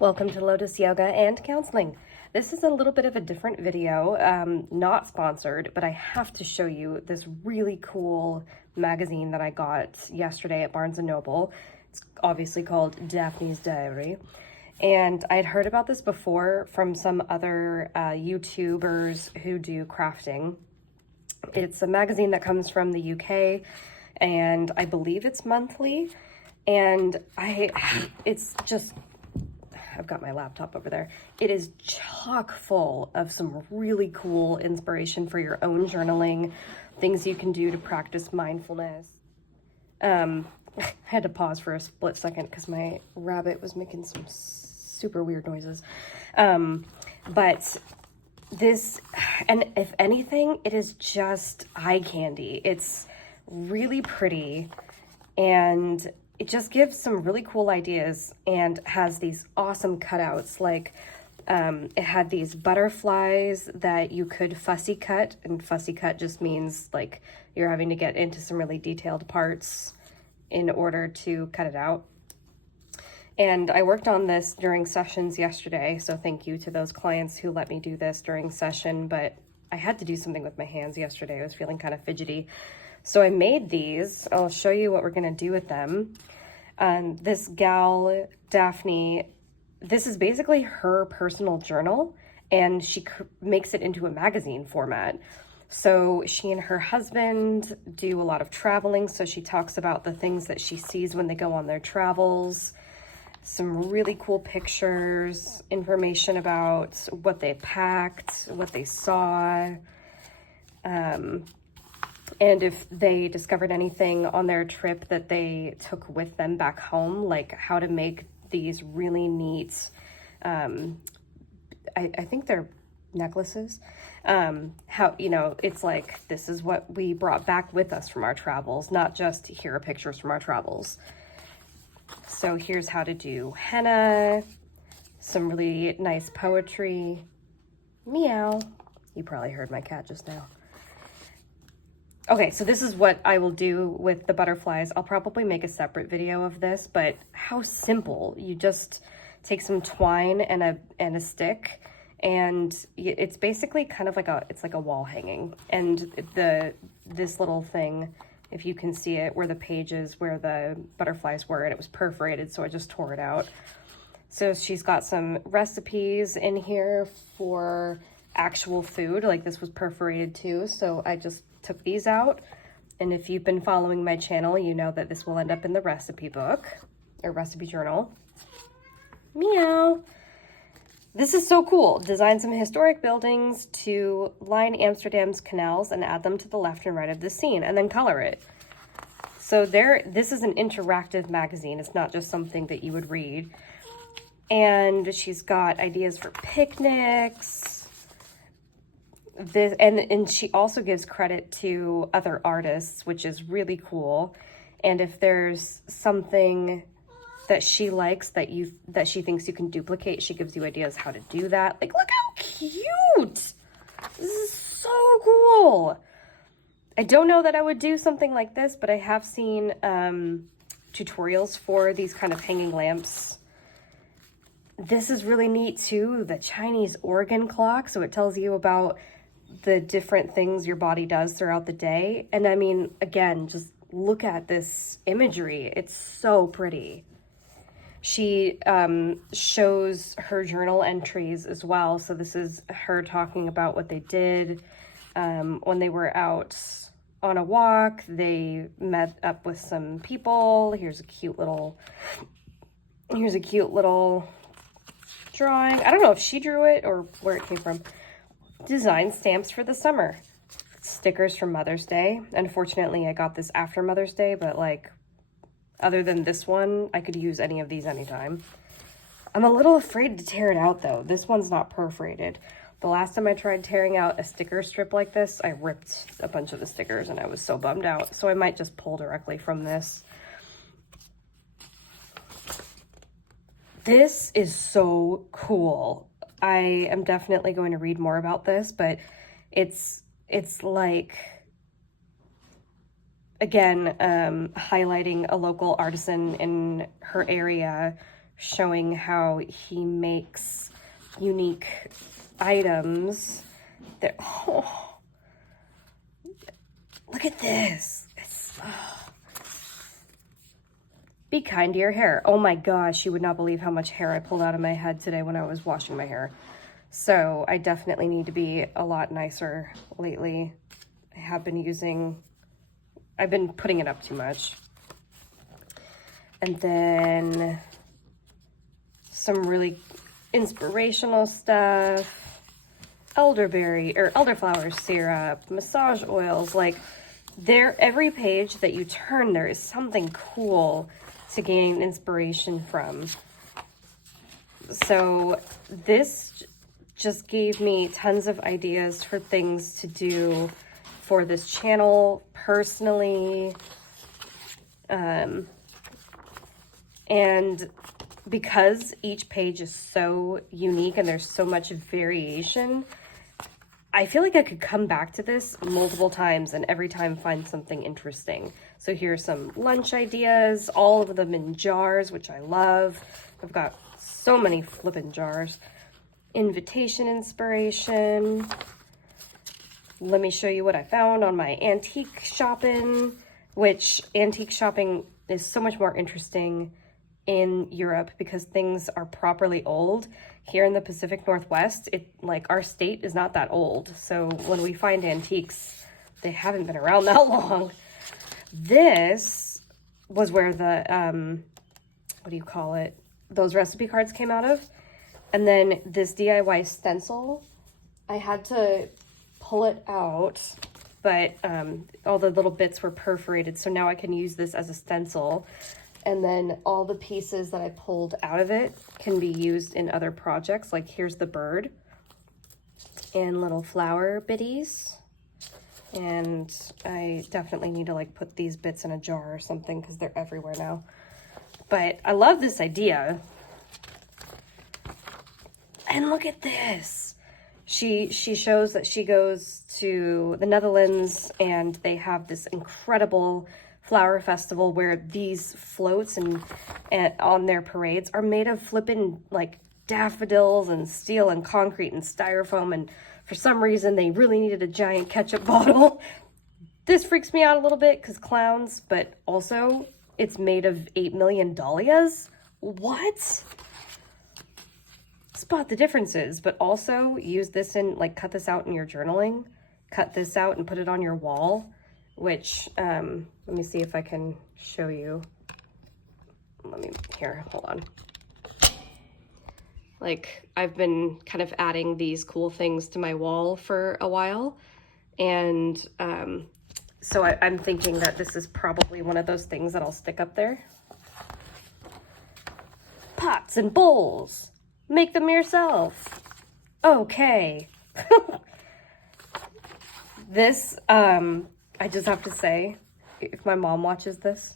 Welcome to Lotus Yoga and Counseling. This is a little bit of a different video, not sponsored, but I have to show you this really cool magazine that I got yesterday at Barnes & Noble. It's obviously called Daphne's Diary. And I had heard about this before from some other YouTubers who do crafting. It's a magazine that comes from the UK, and I believe it's monthly. And it's just... I've got my laptop over there. It is chock full of some really cool inspiration for your own journaling, things you can do to practice mindfulness. I had to pause for a split second because my rabbit was making some super weird noises. But this, and if anything, it is just eye candy. It's really pretty, and it just gives some really cool ideas and has these awesome cutouts. Like it had these butterflies that you could fussy cut, and fussy cut just means like you're having to get into some really detailed parts in order to cut it out. And I worked on this during sessions yesterday, so thank you to those clients who let me do this during session, but I had to do something with my hands yesterday. I was feeling kind of fidgety. So I made these. I'll show you what we're gonna do with them. This gal, Daphne, this is basically her personal journal, and she makes it into a magazine format. So she and her husband do a lot of traveling, so she talks about the things that she sees when they go on their travels, some really cool pictures, information about what they packed, what they saw, and if they discovered anything on their trip that they took with them back home, like how to make these really neat, I think they're necklaces. How, you know, it's like, this is what we brought back with us from our travels, not just here are pictures from our travels. So here's how to do henna, some really nice poetry. Meow. You probably heard my cat just now. Okay, so this is what I will do with the butterflies. I'll probably make a separate video of this, but how simple. You just take some twine and a stick, and it's basically kind of like it's like a wall hanging. And this little thing, if you can see it, where the pages where the butterflies were, and it was perforated, so I just tore it out. So she's got some recipes in here for actual food, like this was perforated too, so I just took these out. And if you've been following my channel, you know that this will end up in the recipe book or recipe journal. Meow. This is so cool. Design some historic buildings to line Amsterdam's canals and add them to the left and right of the scene, and then color it. So this is an interactive magazine. It's not just something that you would read. And she's got ideas for picnics. And she also gives credit to other artists, which is really cool. And if there's something that she likes that she thinks you can duplicate, she gives you ideas how to do that. Like, look how cute! This is so cool. I don't know that I would do something like this, but I have seen tutorials for these kind of hanging lamps. This is really neat too, the Chinese organ clock. So it tells you about the different things your body does throughout the day. And I mean, again, just look at this imagery. It's so pretty. She shows her journal entries as well. So this is her talking about what they did when they were out on a walk. They met up with some people. Here's a cute little drawing. I don't know if she drew it or where it came from. Design stamps for the summer. Stickers from Mother's Day. Unfortunately, I got this after Mother's Day, but like, other than this one, I could use any of these anytime. I'm a little afraid to tear it out though. This one's not perforated. The last time I tried tearing out a sticker strip like this, I ripped a bunch of the stickers and I was so bummed out. So I might just pull directly from this. This is so cool. I am definitely going to read more about this, but it's like, again, highlighting a local artisan in her area showing how he makes unique items that, oh, look at this. It's, oh. Be kind to your hair. Oh my gosh, you would not believe how much hair I pulled out of my head today when I was washing my hair. So I definitely need to be a lot nicer lately. I've been putting it up too much. And then some really inspirational stuff. Elderflower syrup, massage oils. Like, every page that you turn, there is something cool to gain inspiration from. So this just gave me tons of ideas for things to do for this channel personally. And because each page is so unique and there's so much variation, I feel like I could come back to this multiple times and every time find something interesting. So here's some lunch ideas, all of them in jars, which I love. I've got so many flippin' jars. Invitation inspiration. Let me show you what I found on my antique shopping, which antique shopping is so much more interesting in Europe because things are properly old. Here in the Pacific Northwest, our state is not that old. So when we find antiques, they haven't been around that long. This was where the, what do you call it? Those recipe cards came out of. And then this DIY stencil, I had to pull it out, but all the little bits were perforated. So now I can use this as a stencil. And then all the pieces that I pulled out of it can be used in other projects. Like here's the bird and little flower bitties. And I definitely need to like put these bits in a jar or something because they're everywhere now. But I love this idea. And look at this. She shows that she goes to the Netherlands and they have this incredible flower festival where these floats and on their parades are made of flippin' like daffodils and steel and concrete and styrofoam, and for some reason they really needed a giant ketchup bottle. This freaks me out a little bit because clowns, but also it's made of 8 million dahlias. What? Spot the differences, but also use this in, like, cut this out in your journaling, cut this out and put it on your wall, which, let me see if I can show you. Here, hold on. Like, I've been kind of adding these cool things to my wall for a while, and so I'm thinking that this is probably one of those things that I'll stick up there. Pots and bowls. Make them yourself. Okay. This, I just have to say, if my mom watches this,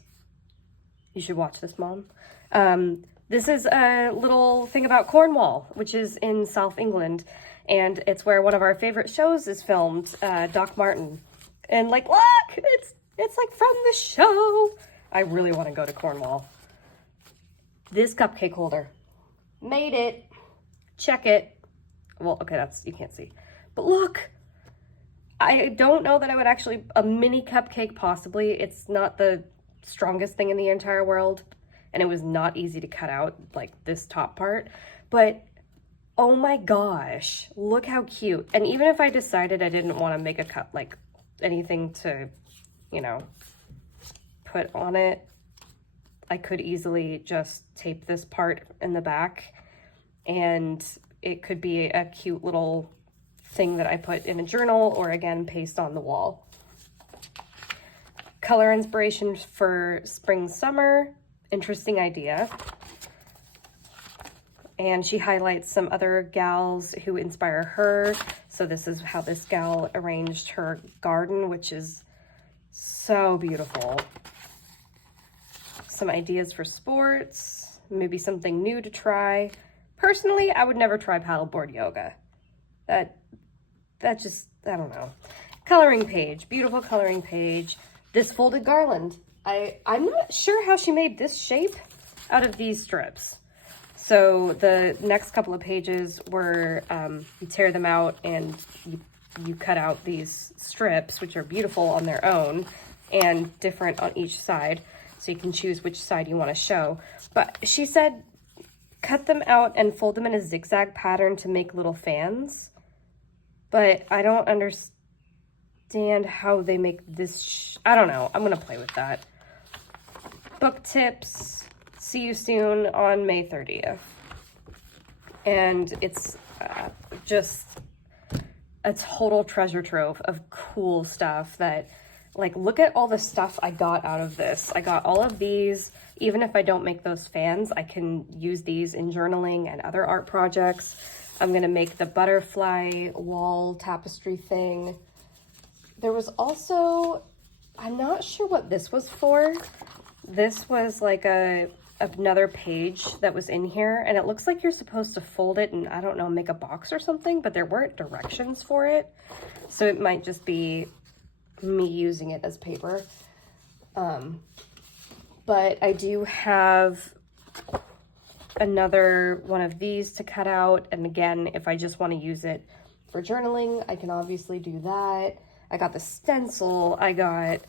you should watch this, Mom. This is a little thing about Cornwall, which is in South England, and it's where one of our favorite shows is filmed, Doc Martin. And like, look, it's like from the show. I really want to go to Cornwall. This cupcake holder. Made it. Check it. Well, okay, you can't see. But look, I don't know that I would actually, a mini cupcake possibly. It's not the strongest thing in the entire world, and it was not easy to cut out, like this top part. But oh my gosh, look how cute. And even if I decided I didn't want to make a cut, like anything to, you know, put on it, I could easily just tape this part in the back, and it could be a cute little thing that I put in a journal or again paste on the wall. Color inspiration for spring, summer. Interesting idea. And she highlights some other gals who inspire her. So this is how this gal arranged her garden, which is so beautiful. Some ideas for sports, maybe something new to try. Personally, I would never try paddleboard yoga. That just, I don't know. Coloring page, beautiful coloring page. This folded garland. I'm not sure how she made this shape out of these strips. So the next couple of pages were, you tear them out and you cut out these strips, which are beautiful on their own and different on each side. So you can choose which side you want to show. But she said, cut them out and fold them in a zigzag pattern to make little fans. But I don't understand how they make this. I don't know. I'm going to play with that. Book tips. See you soon on May 30th. And it's just a total treasure trove of cool stuff that, like, look at all the stuff I got out of this. I got all of these. Even if I don't make those fans, I can use these in journaling and other art projects. I'm going to make the butterfly wall tapestry thing. There was also, I'm not sure what this was for. This was like another page that was in here, and it looks like you're supposed to fold it and, I don't know, make a box or something, but there weren't directions for it. So it might just be me using it as paper. But I do have another one of these to cut out. And again, if I just want to use it for journaling, I can obviously do that. I got the stencil. I got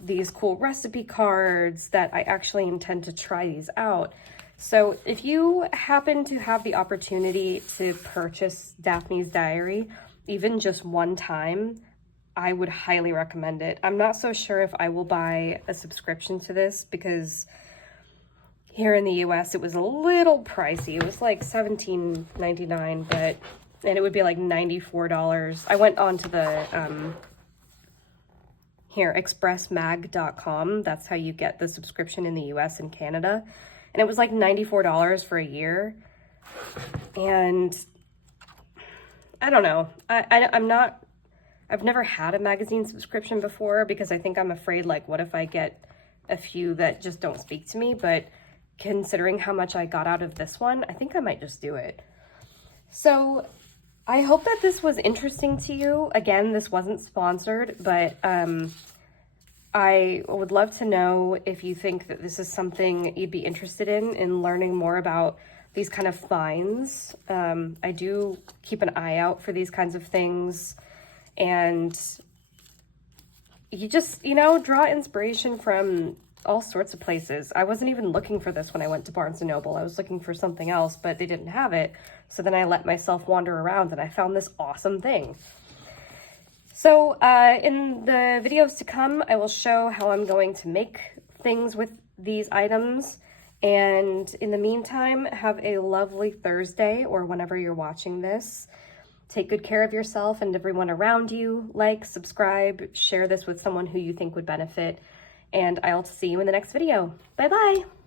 these cool recipe cards that I actually intend to try these out. So if you happen to have the opportunity to purchase Daphne's diary, even just one time, I would highly recommend it. I'm not so sure if I will buy a subscription to this because here in the US it was a little pricey. It was like $17.99, and it would be like $94. I went on to the expressmag.com. That's how you get the subscription in the US and Canada. And it was like $94 for a year. And I don't know. I've never had a magazine subscription before because I think I'm afraid, like, what if I get a few that just don't speak to me? But considering how much I got out of this one, I think I might just do it. So I hope that this was interesting to you. Again, this wasn't sponsored, but I would love to know if you think that this is something you'd be interested in learning more about these kind of finds. I do keep an eye out for these kinds of things. And you just, draw inspiration from all sorts of places. I wasn't even looking for this when I went to Barnes & Noble. I was looking for something else, but they didn't have it. So then I let myself wander around and I found this awesome thing. So in the videos to come, I will show how I'm going to make things with these items. And in the meantime, have a lovely Thursday or whenever you're watching this. Take good care of yourself and everyone around you. Like, subscribe, share this with someone who you think would benefit. And I'll see you in the next video. Bye-bye.